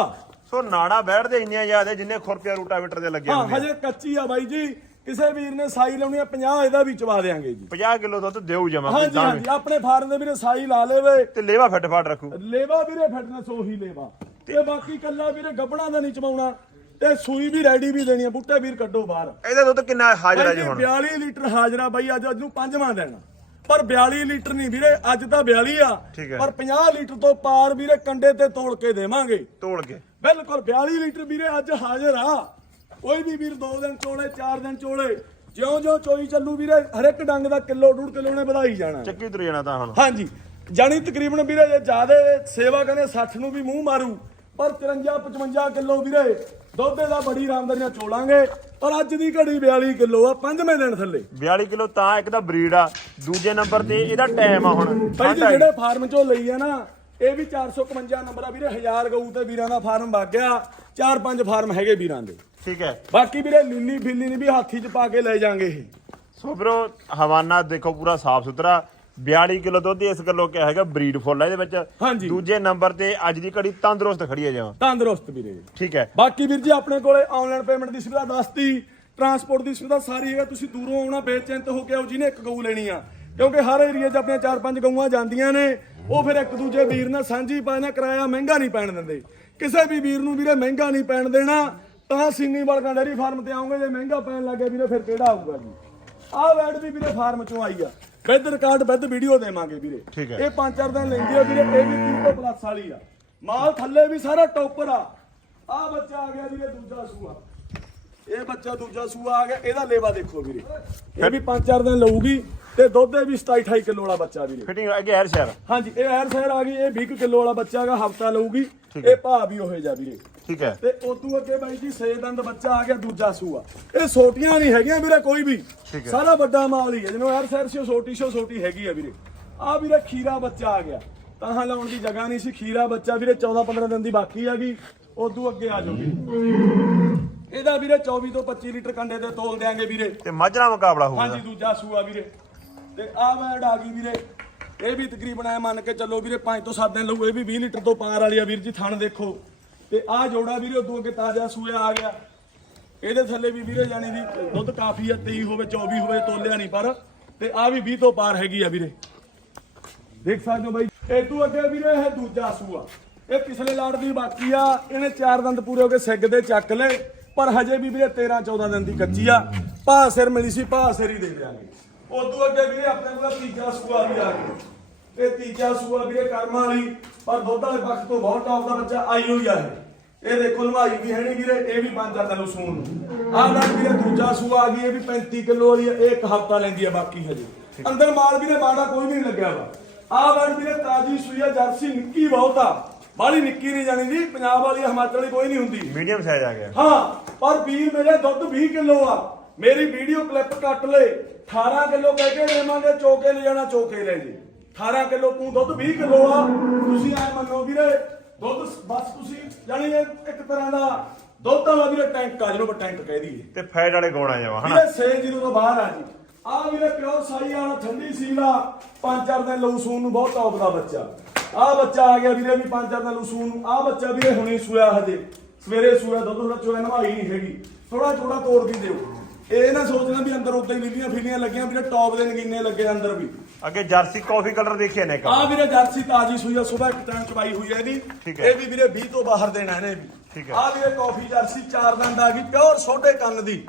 ਸੋ ਨਾੜਾ ਬੈਠਦੇ ਇੰਨੀਆਂ ਜ਼ਿਆਦਾ ਜਿੰਨੇ ਖੁਰਪਿਆ ਰੂਟਾਵੇਟਰ ਦੇ ਲੱਗੇ ਹਾਂ ਹੁੰਦੇ ਹਜੇ ਕੱਚੀ ਆ ਬਾਈ ਜੀ ਕਿਸੇ ਵੀਰ ਨੇ ਸਾਈ ਲਾਉਣੀ ਆ 50 ਇਹਦਾ ਵੀ ਚਵਾ ਦੇਾਂਗੇ ਜੀ। 50 ਕਿਲੋ ਦੁੱਧ ਦੇਊ ਜਮਾ ਹਾਂਜੀ ਹਾਂਜੀ ਆਪਣੇ ਫਾਰਮ ਦੇ ਵੀਰੇ ਸਾਈ ਲਾ ਲੇਵੇ। ਤੇ ਲੇਵਾ ਫਿੱਟ ਫਾਟ ਰੱਖੂ। ਲੇਵਾ ਵੀਰੇ ਫਿਟਨੈਸ ਉਹੀ ਲੇਵਾ। ਤੇ ਬਾਕੀ ਕੱਲਾ ਵੀਰੇ ਗੱਬਣਾ ਦਾ ਨਹੀਂ ਚਵਾਉਣਾ। ਤੇ ਸੂਈ ਵੀ ਰੈਡੀ ਵੀ ਦੇਣੀ ਆ ਬੁੱਟੇ ਵੀਰ ਕੱਢੋ ਬਾਹਰ। ਇਹਦਾ ਦੁੱਧ ਕਿੰਨਾ ਹਾਜ਼ਰ ਬਾਈ ਜੀ ਹੁਣ? 42 ਲੀਟਰ ਹਾਜ਼ਰਾ ਬਾਈ ਅੱਜ ਅੱਜ ਨੂੰ ਪੰਜਵਾਂ ਦੇਣਾ ਪਰ 42 ਲੀਟਰ ਨਹੀਂ ਵੀਰੇ ਅੱਜ ਤਾਂ 42 ਆ। ਹੈ। ਪਰ 50 ਲੀਟਰ ਤੋਂ ਪਾਰ ਵੀਰੇ ਕੰਡੇ ਤੇ ਤੋੜ ਕੇ ਦੇਵਾਂਗੇ। ਤੋੜ ਕੇ। ਬਿਲਕੁਲ 42 ਲੀਟਰ ਵੀਰੇ ਅੱਜ ਹਾਜ਼ਰ ਆ। ਕੋਈ ਵੀ ਵੀਰ 2 ਦਿਨ ਚੋਲੇ 4 ਦਿਨ ਚੋਲੇ ਜਿਉਂ ਜਿਉਂ ਚੋਈ ਚੱਲੂ ਵੀਰੇ ਹਰ ਇੱਕ ਡੰਗ ਦਾ ਕਿਲੋ ਡੂਢ ਕਿਲੋ ਨੇ ਵਧਾਈ ਜਾਣਾ। ਚੱਕੀ ਤੁਰ ਜਾਣਾ ਤਾਂ ਹੁਣ। ਹਾਂਜੀ ਜਾਣੀ ਤਕਰੀਬਨ ਵੀਰੇ ਜੇ ਜਿਆਦੇ ਸੇਵਾ ਕਹਿੰਦੇ 60 ਨੂੰ ਵੀ ਮੂੰਹ ਮਾਰੂ ਪਰ 53 55 ਕਿਲੋ ਵੀਰੇ ਦੁੱਧ ਦਾ ਬੜੀ ਆਰਾਮਦਾਰੀ ਨਾਲ ਚੋਲਾਂਗੇ ਪਰ ਅੱਜ ਦੀ ਘੜੀ 42 ਕਿਲੋ ਆ ਪੰਜਵੇਂ ਦਿਨ ਥੱਲੇ। 42 ਕਿਲੋ ਤਾਂ ਇੱਕ ਤਾਂ ਬਰੀਡ ਆ ਦੂਜੇ ਨੰਬਰ ਤੇ ਇਹਦਾ ਟਾਈਮ ਆ ਹੁਣ। ਭਾਈ ਜੀ ਜਿਹੜੇ ਫਾਰਮ ਚੋਂ ਲਈ ਆ ਨਾ ਇਹ ਵੀ 451 ਨੰਬਰ ਆ ਵੀਰੇ 1000 ਗਊ ਤੇ ਵੀਰਾਂ ਦਾ ਫਾਰਮ ਵਗ ਗਿਆ ਚਾਰ ਪੰਜ ਫਾਰਮ ਹੈਗੇ ਵੀਰਾਂ ਦੇ। ਠੀਕ ਹੈ। ਬਾਕੀ ਵੀਰੇ ਲੀਲੀ ਫਿੱਲੀ ਨਹੀਂ ਵੀ ਹਾਥੀ 'ਚ ਪਾ ਕੇ ਲੈ ਜਾਾਂਗੇ ਇਹ। ਸੋ ਵੀਰੋ ਹਵਾਨਾ ਦੇਖੋ ਪੂਰਾ ਸਾਫ਼ ਸੁਥਰਾ 42 ਕਿਲੋ ਦੁੱਧ ਇਸ ਕਿਲੋ ਕਿਹਾ ਹੈਗਾ ਬਰੀਡ ਫੁੱਲ ਆ ਇਹਦੇ ਵਿੱਚ। ਹਾਂਜੀ। ਦੂਜੇ ਨੰਬਰ ਤੇ ਅੱਜ ਦੀ ਘੜੀ ਤੰਦਰੁਸਤ ਖੜੀ ਹੈ। ਜਮਾ ਤੰਦਰੁਸਤ ਵੀਰੇ। ਠੀਕ ਹੈ। ਬਾਕੀ ਵੀਰ ਜੀ ਆਪਣੇ ਕੋਲੇ ਆਨਲਾਈਨ ਪੇਮੈਂਟ ਦੀ ਸੁਵਿਧਾ ਦੱਸਤੀ ਟਰਾਂਸਪੋਰਟ ਦੀ ਸੁਵਿਧਾ ਸਾਰੀ ਹੈਗਾ ਤੁਸੀਂ ਦੂਰੋਂ ਆਉਣਾ ਬੇਚਿੰਤ ਹੋ ਕੇ ਆਓ ਜਿਹਨੇ ਇੱਕ ਗਊ ਲੈਣੀ ਆ। ਕਿਉਂਕਿ ਹਰ ਏਰੀਆ 'ਚ ਆਪਣੀਆਂ ਚਾਰ ਪੰਜ ਗਊਆਂ ਜਾਂਦੀਆਂ ਨੇ ਉਹ ਫਿਰ ਇੱਕ ਦੂਜੇ ਵੀਰ ਨਾਲ ਸਾਂਝੀ ਪਾਣਾ ਕਿਰਾਇਆ ਮਹਿੰਗਾ ਨਹੀਂ ਪੈਣ ਦਿੰਦੇ। ਕਿਸੇ ਵੀ ਵੀਰ ਨੂੰ ਵੀਰੇ ਮਹਿੰਗਾ ਨਹੀਂ ਪੈਣ ਦੇਣਾ ਤਾਂ ਸਿੰਨੀ ਵਾਲਕਾ ਡੈਰੀ ਫਾਰਮ ਤੇ ਆਉਂਗੇ ਜੇ ਮਹਿੰਗਾ ਪੈਣ ਲੱਗੇ ਵੀਰੇ ਫਿਰ ਕਿਹੜਾ ਆਊਗਾ ਜੀ? ਆਹ ਵੈਡ ਵੀ ਵੀਰੇ ਫਾਰਮ ਚੋਂ ਆਈ ਆ। ਵਿਦ ਰਿਕਾਰਡ ਵਿਦ ਵੀਡੀਓ ਦੇਵਾਂਗੇ ਵੀਰੇ। ਠੀਕ ਹੈ। ਇਹ ਪੰਜ ਚਾਰ ਦਿਨ ਲੈਂਦੀ ਆ ਵੀਰੇ ਇਹ ਵੀ 30 ਤੋਂ ਪਲੱਸ ਵਾਲੀ ਆ। ਮਾਲ ਥੱਲੇ ਵੀ ਸਾਰਾ ਟੋਪਰ ਆ। ਆ ਬੱਚਾ ਆ ਗਿਆ ਵੀਰੇ ਦੂਜਾ ਸੂਆ। ਇਹ ਬੱਚਾ ਦੂਜਾ ਸੂਆ ਆ ਗਿਆ ਇਹਦਾ ਲੇਵਾ ਦੇਖੋ ਵੀਰੇ। ਇਹ ਵੀ ਪੰਜ ਚਾਰ ਦਿਨ ਲਊਗੀ ਤੇ ਦੁੱਧ ਇਹ ਵੀ 27 28 ਕਿਲੋ ਵਾਲਾ ਬੱਚਾ ਵੀਰੇ। ਫਿਟਿੰਗ ਅੱਗੇ ਹਰ ਸ਼ਹਿਰ ਹਾਂਜੀ ਇਹ ਐਰ ਸਹਿਰ ਆ ਗਈ ਇਹ 20 ਕਿਲੋ ਵਾਲਾ ਬੱਚਾ ਹੈਗਾ ਹਫਤਾ ਲਊਗੀ। ਇਹ ਭਾਅ ਵੀ ਹੋਏ ਜਾ ਵੀਰੇ। ਠੀਕ ਹੈ। ਤੇ ਉਦੋਂ ਅੱਗੇ ਬਾਈ ਜੀ ਸੇ ਦੰਦ ਬੱਚਾ ਆ ਗਿਆ ਦੂਜਾ ਸੂਆ। ਇਹ ਛੋਟੀਆਂ ਨਹੀਂ ਹੈਗੀਆਂ ਵੀਰੇ ਕੋਈ ਵੀ। ਠੀਕ ਹੈ। ਸਾਰਾ ਵੱਡਾ ਮਾਲ ਹੀ ਹੈ। ਜਿਹਨੂੰ ਐਰ ਸਹਿਰ ਸੀ ਛੋਟੀ ਸ਼ੋ ਛੋਟੀ ਹੈਗੀ ਆ ਵੀਰੇ। ਆ ਵੀਰੇ ਖੀਰਾ ਬੱਚਾ ਆ ਗਿਆ। ਤਾਂ ਲਾਉਣ ਦੀ ਜਗ੍ਹਾ ਨਹੀਂ ਸੀ। ਖੀਰਾ ਬੱਚਾ ਵੀਰੇ 14 15 ਦਿਨ ਦੀ ਬਾਕੀ ਹੈਗੀ ਉਦੋਂ ਅੱਗੇ ਆ ਜਾਓਗੇ ਇਹਦਾ ਵੀਰੇ 24 ਤੋਂ 25 ਲੀਟਰ ਕੰਡੇ ਤੇ ਤੋਲ ਦਿਆਂਗੇ ਵੀਰੇ। ਤੇ ਮਾਝਰਾ ਮੁਕਾਬਲਾ ਹੋਊਗਾ। ਹਾਂਜੀ ਦੂਜਾ ਸੂਆ ਵੀਰੇ। ਤੇ ਆ ਵੈਡ ਆ ਗਈ ਵੀਰੇ। ਇਹ ਵੀ ਤਕਰੀਬਨ ਐ ਮੰਨ ਕੇ ਚੱਲੋ ਵੀਰੇ 5 ਤੋਂ 7 ਦਿਨ ਲਊ। ਇਹ ਵੀ 20 ਲੀਟਰ ਤੋਂ ਪਾਰ ਵਾਲੀ ਆ ਵੀਰ ਜੀ ਥਣ ਦੇਖੋ। ਤੇ ਆ ਜੋੜਾ ਵੀਰੇ ਉਦੋਂ ਅੱਗੇ ਤਾਜ਼ਾ ਸੂਆ ਆ ਗਿਆ। ਇਹਦੇ ਥੱਲੇ ਵੀ ਵੀਰੇ ਜਾਣੀ ਦੀ ਦੁੱਧ ਕਾਫੀ ਆ 23 ਹੋਵੇ 24 ਹੋਵੇ, ਤੋਲਿਆ ਨਹੀਂ ਪਰ, ਤੇ ਆ ਵੀ 20 ਤੋਂ ਪਾਰ ਹੈਗੀ ਆ ਵੀਰੇ। ਦੇਖ ਸਕਦੇ ਹੋ ਬਾਈ, ਇਹ ਤੋਂ ਅੱਗੇ ਵੀਰੇ ਇਹ ਦੂਜਾ ਸੂਆ। ਇਹ ਪਿਛਲੇ ਲਾੜ ਦੀ ਬਾਕੀ ਆ, ਇਹਨੇ ਚਾਰ ਦੰਦ ਪੂਰੇ ਹੋ ਕੇ ਸਿੱਗ ਦੇ ਚੱਕ ਲਏ, ਪਰ ਹਜੇ ਵੀ ਵੀਰੇ 13 14 ਦਿਨ ਦੀ ਕੱਚੀ ਆ। ਭਾ ਸਿਰ ਮਿਲੀ ਸੀ ਭਾ ਸਿਰ ਹੀ ਦੇ ਦਿਆਂਗੇ। ਉਦੋਂ ਅੱਗੇ ਵੀਰੇ ਆਪਣੇ ਕੋਲ ਤੀਜਾ ਸੂਆ ਵੀ ਆ ਗਿਆ। ਇਹ ਤੀਜਾ ਸੂਆ ਵੀਰੇ ਕਰਮਾਂ ਵਾਲੀ, ਪਰ ਦੁੱਧ ਵਾਲੇ ਪੱਖ ਤੋਂ ਬਹੁਤ ਟੌਪ ਦਾ ਬੱਚਾ ਆਈ ਹੋਈ ਆ ਇਹ। ਇਹ ਦੇਖੋ ਲਵਾਈ ਵੀ ਹੈ ਨਹੀਂ ਵੀਰੇ ਇਹ ਵੀ ਪੰਜ ਚਾਰ ਦਿਨ ਸੂਣ ਨੂੰ। ਆਹ ਨਾਲ ਵੀਰੇ ਦੂਜਾ ਸੂਆ ਆ ਗਈ ਇਹ ਵੀ 35 ਕਿਲੋ ਵਾਲੀ ਇਹ ਇੱਕ ਹਫਤਾ ਲੈਂਦੀ ਆ ਬਾਕੀ ਹਜੇ। ਅੰਦਰ ਮਾਲ ਵੀਰੇ ਮਾੜਾ ਕੋਈ ਨਹੀਂ ਲੱਗਿਆ ਵਾ। ਆਹ ਵੜ ਵੀਰੇ ਤਾਜੀ ਸੂਈ ਆ ਜਰਸੀ ਨਿੱਕੀ ਬਹੁਤ ਆ। ਬਾਹਲੀ ਨਿੱਕੀ ਨਹੀਂ ਜਾਣੀ ਦੀ ਪੰਜਾਬ ਵਾਲੀ ਹਿਮਾਚਲ ਵਾਲੀ ਕੋਈ ਨਹੀਂ ਹੁੰਦੀ। ਮੀਡੀਅਮ ਸਾਈਜ਼ ਆ ਗਿਆ। ਹਾਂ ਪਰ ਵੀਰ ਮੇਰੇ ਦੁੱਧ 20 ਕਿਲੋ ਆ। ਮੇਰੀ ਵੀਡੀਓ ਕਲਿੱਪ ਕੱਟ ਲੈ। 18 ਕਿਲੋ ਕਹਿ ਕੇ ਦੇਵਾਂਗੇ ਚੋਕੇ ਲੈ ਜਾਣਾ ਚੋਕੇ ਲੈ ਜੀ। 18 ਕਿਲੋ ਤੂੰ ਦੁੱਧ 20 ਕਿਲੋ ਆ। ਤੁਸੀਂ ਐ ਮੰਨੋ ਵੀਰੇ ਦੁੱਧ ਬਸ ਤੁਸੀਂ ਜਾਣੀ ਇਹ ਇੱਕ ਤਰ੍ਹਾਂ ਦਾ ਦੁੱਧ ਵਾਲਾ ਵੀਰੇ ਟੈਂਕ ਆ ਜਿਹਨੂੰ ਟੈਂਕ ਕਹਿ ਦਈਏ। ਤੇ ਫੈਟ ਵਾਲੇ ਗੋਣਾ ਜਾਵਾ ਹਨਾ? ਵੀਰੇ ਸੇ ਜ਼ੀਰੋ ਤੋਂ ਬਾਹਰ ਆ ਜੀ। ਆ ਵੀਰੇ ਪਿਓਰ ਸਾਈ ਵਾਲਾ ਠੰਡੀ ਸੀਲ ਪੰਜ ਚਾਰ ਦਿਨ ਲਊ ਸੂਣ ਨੂੰ ਬਹੁਤ ਟੌਪ ਦਾ ਬੱਚਾ। ਆ ਬੱਚਾ ਆ ਗਿਆ ਵੀਰੇ ਵੀ ਪੰਜ ਚਾਰ ਦਿਨ ਲੂਸੂ ਨੂੰ। ਆ ਬੱਚਾ ਵੀਰੇ ਹੁਣੇ ਸੂਇਆ ਹਜੇ। ਸਵੇਰੇ ਸੂਇਆ ਦੁੱਧ ਥੋੜਾ ਚੋਇਆ ਨਵਾਈ ਨਹੀਂ ਹੈਗੀ। ਥੋੜਾ ਥੋੜਾ ਤੋੜ ਵੀ ਦਿਓ। ਇਹ ਨਾ ਸੋਚਣਾ ਵੀ ਅੰਦਰ ਉਦਾਂ ਹੀ ਲੀਲੀਆਂ ਫੀਲੀਆਂ ਲੱਗੀਆਂ ਵੀਰੇ ਟੌਪ ਦੇ ਨਗੀਨੇ ਲੱਗੇ ਅੰਦਰ ਵੀ। ਅੱਗੇ ਜਰਸੀ ਕਾਫੀ ਕਲਰ ਦੇਖਿਆ ਨੇ ਆ ਵੀਰੇ। ਜਰਸੀ ਤਾਜੀ ਸੂਈ ਆ ਸਵੇਰ ਟਾਈਮ ਚਵਾਈ ਹੋਈ ਹੈ ਇਹਦੀ। ਠੀਕ ਹੈ। ਇਹ ਵੀ ਵੀਰੇ 20 ਤੋਂ ਬਾਹਰ ਦੇਣਾ ਇਹਨੇ ਵੀ। ਠੀਕ ਹੈ। ਆ ਵੀਰੇ ਕਾਫੀ ਜਰਸੀ ਚਾਰ ਦੰਦ ਆ ਗਈ ਪਿਓਰ ਛੋਟੇ ਕੰਨ ਦੀ।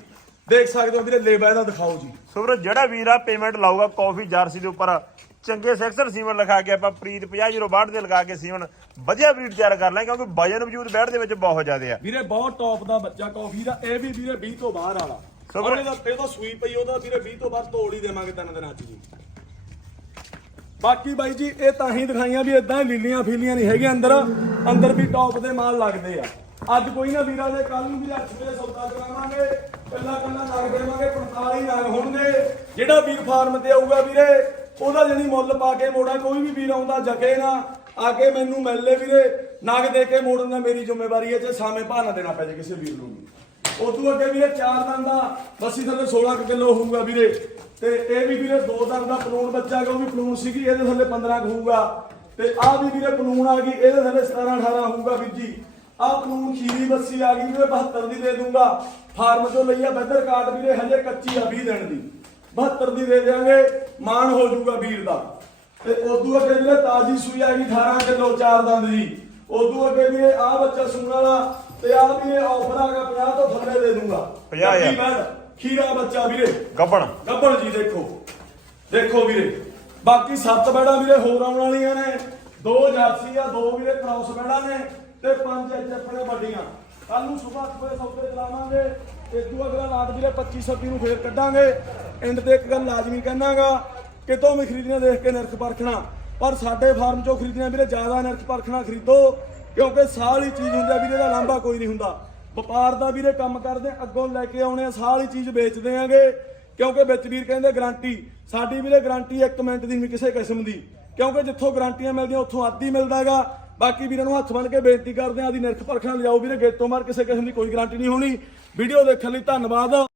ਦੇਖ ਸਕਦੇ ਹੋ ਵੀਰੇ ਲੇਬਾ ਇਹਦਾ ਦਿਖਾਓ ਜੀ। ਸੋ ਵੀਰੋ ਜਿਹੜਾ ਵੀਰ ਆ ਪੇਮੈਂਟ ਲਾਊਗਾ ਕਾਫੀ ਜਰਸੀ ਦੇ ਉੱਪਰ। ਚੰਗੇ ਸੈਕਸਰ ਸੀਮਨ ਲਿਖਾ ਕੇ ਆਪਾਂ ਪ੍ਰੀਤ 5062 ਦੇ ਲਗਾ ਕੇ ਸੀਮਨ ਵਧੀਆ ਬਰੀਡ ਤਿਆਰ ਕਰ ਲਾਂਗੇ ਕਿਉਂਕਿ ਵਜਨ ਵਜੂਦ ਬੈਠ ਦੇ ਵਿੱਚ ਬਹੁਤ ਜ਼ਿਆਦਾ ਆ। ਵੀਰੇ ਬਹੁਤ ਟੌਪ ਦਾ ਬੱਚਾ ਕਾਫੀ ਦਾ ਇਹ ਵੀ ਵੀਰੇ 20 ਤੋਂ ਬਾਹਰ ਵਾਲਾ। ਸੋ ਉਹਨੇ ਦਾ ਇਹ ਤਾਂ ਸੂਈ ਪਈ ਉਹਦਾ ਵੀਰੇ 20 ਤੋਂ ਬਾਅਦ ਤੋੜ ਹੀ ਦੇਵਾਂਗੇ ਤਿੰਨ ਦਿਨਾਂ ਚ ਜੀ। ਬਾਕੀ ਬਾਈ ਜੀ, ਇਹ ਤਾਂ ਹੀ ਦਿਖਾਈਆਂ ਵੀ ਇਦਾਂ ਲੀਲੀਆਂ ਫੀਲੀਆਂ ਨਹੀਂ ਹੈਗੀਆਂ ਅੰਦਰ। ਅੰਦਰ ਵੀ ਟੌਪ ਦੇ ਮਾਲ ਲੱਗਦੇ ਆ। ਅੱਜ ਕੋਈ ਨਾ ਵੀਰਾਂ ਦੇ ਕੱਲ ਨੂੰ ਵੀ ਅੱਜ ਸੌਦਾ ਕਰਾਵਾਂਗੇ। ਕੱਲਾ ਕੱਲਾ ਨਾਗ ਦੇਵਾਂਗੇ 45 ਨਾਗ ਹੋਣਗੇ। ਜਿਹੜਾ ਵੀਰ ਫਾਰਮ ਤੇ ਆਊਗਾ ਵੀਰੇ, ਉਹਦਾ ਜਣੀ ਮੁੱਲ ਪਾ ਕੇ ਮੋੜਾ, ਕੋਈ ਵੀ ਵੀਰ ਆਉਂਦਾ ਜਗੇ ਨਾ। ਆ ਕੇ ਮੈਨੂੰ ਮਿਲ ਲੈ ਵੀਰੇ। ਨਗ ਦੇ ਕੇ ਮੋੜਨ ਦਾ ਮੇਰੀ ਜ਼ਿੰਮੇਵਾਰੀ ਹੈ, ਜੇ ਸਾਵੇਂ ਭਾਣਾ ਦੇਣਾ ਪੈ ਜੇ ਕਿਸੇ ਵੀਰ ਨੂੰ ਵੀ। ਉਦੋਂ ਅੱਗੇ ਵੀਰੇ ਚਾਰ ਦੰਦ ਦਾ ਬੱਸੀ ਥੱਲੇ 16 ਕਿਲੋ ਹੋਊਗਾ ਵੀਰੇ। ਤੇ ਇਹ ਵੀ ਵੀਰੇ ਦੋ ਦੰਦ ਦਾ ਪਲੂਣ ਬੱਚਾ ਕਿ ਉਹ ਵੀ ਪਲੂਣ ਸੀਗੀ ਇਹਦੇ ਥੱਲੇ 15 ਕੁ ਹੋਊਗਾ। ਤੇ ਆਹ ਵੀ ਵੀਰੇ ਪਲੂਣ ਆ ਗਈ ਇਹਦੇ ਥੱਲੇ 17 18 ਹੋਊਗਾ ਵੀਰ ਜੀ। ਆਹ ਪਲੂਣ ਖੀਰੀ ਬੱਸੀ ਆ ਗਈ ਵੀਰੇ 72 ਦੀ ਦੇ ਦੂੰਗਾ ਫਾਰਮ ਚੋਂ ਲਈ ਆ ਬੱਦਰ ਕਾਟ ਵੀਰੇ ਹਜੇ ਕੱਚੀ ਆ 20 ਦਿਨ ਦੀ। 72 ਦੀ ਦੇ ਦਿਆਂਗੇ ਮਾਨ ਹੋ ਜਾਊਗਾ ਵੀਰ ਦਾ। ਤੇ ਉਦੋਂ ਅੱਗੇ ਵੀਰੇ ਤਾਜੀ ਸੂਈ ਆ ਗਈ 18 ਕਿਲੋ ਚਾਰ ਦੰਦ ਦੀ। ਉਦੋਂ ਅੱਗੇ ਵੀਰੇ ਆਹ ਬੱਚਾ ਸੂਣ ਵਾਲਾ ਤੇ ਆਹ ਵੀਰੇ ਆਫਰ ਆ ਗਿਆ 50 ਤੋਂ ਥੱਲੇ ਦੇ ਦੂੰਗਾ 50 ਹਜ਼ਾਰ। ਕੱਚੀ ਬੈਡ, ਖੀਰਾ ਬੱਚਾ ਵੀਰੇ। ਗੱਬਣ। ਗੱਬੜ ਜੀ ਦੇਖੋ। ਦੇਖੋ ਵੀਰੇ। ਬਾਕੀ ਸੱਤ ਬੈੜਾਂ ਵੀਰੇ ਹੋਰ ਆਉਣ ਵਾਲੀਆਂ ਨੇ। ਦੋ ਜਰਸੀ ਆ ਦੋ ਵੀਰੇ ਕ੍ਰਾਸ ਬੈੜਾਂ ਨੇ ਤੇ ਪੰਜ ਇੱਥੇ ਆਪਣੇ ਵੱਡੀਆਂ। ਕੱਲ ਨੂੰ ਸਵੇਰ ਸਵੇਰੇ ਸੌਦੇ ਚਲਾਵਾਂਗੇ। ਇਦੋਂ ਅਗਲਾ ਰਾਤ ਵੀਰੇ 25 26 ਨੂੰ ਫੇਰ ਕੱਢਾਂਗੇ। ਐਂਡ ਤੇ ਇੱਕ ਗੱਲ ਲਾਜ਼ਮੀ ਕਹਿਣਾਗਾ ਕਿਤੋਂ ਵੀ ਖਰੀਦਣਾ ਦੇਖ ਕੇ ਨਿਰਖ ਪਰਖਣਾ। ਪਰ ਸਾਡੇ ਫਾਰਮ ਚੋਂ ਖਰੀਦਣਾ ਵੀਰੇ ਜ਼ਿਆਦਾ ਨਿਰਖ ਪਰਖਣਾ ਖਰੀਦੋ ਕਿਉਂਕਿ ਸਾਲ ਹੀ ਚੀਜ਼ ਹੁੰਦੀ ਆ ਵੀਰੇ ਦਾ ਲਾਂਭਾ ਕੋਈ ਨਹੀਂ ਹੁੰਦਾ। ਵਪਾਰ ਦਾ ਵੀਰੇ ਕੰਮ ਕਰਦੇ ਆ, ਅੱਗੋਂ ਲੈ ਕੇ ਆਉਣੇ ਆ ਸਾਰੀ ਚੀਜ਼ ਵੇਚਦੇ ਆਂਗੇ। ਕਿਉਂਕਿ ਵਿੱਚ ਵੀਰ ਕਹਿੰਦੇ ਗਾਰੰਟੀ ਸਾਡੀ ਵੀਰੇ ਗਾਰੰਟੀ 1 ਮਿੰਟ ਦੀ ਨਹੀਂ ਕਿਸੇ ਕਿਸਮ ਦੀ। ਕਿਉਂਕਿ ਜਿੱਥੋਂ ਗਾਰੰਟੀਆਂ ਮਿਲਦੀਆਂ ਉੱਥੋਂ ਆਦੀ ਮਿਲਦਾਗਾ ਬਾਕੀ ਵੀਰਾਂ ਨੂੰ ਹੱਥ ਬੰਨ ਕੇ ਬੇਨਤੀ ਕਰਦੇ ਆ ਆਦੀ ਨਿਰਖ ਪਰਖਣਾ ਲਿਜਾਓ ਵੀਰੇ ਗੇਟੋਂ ਮਾਰ ਕਿਸੇ ਕਿਸਮ ਦੀ ਕੋਈ ਗਾਰੰਟੀ ਨਹੀਂ ਹੋਣੀ। ਵੀਡੀਓ ਦੇਖਣ ਲਈ ਧੰਨਵਾਦ।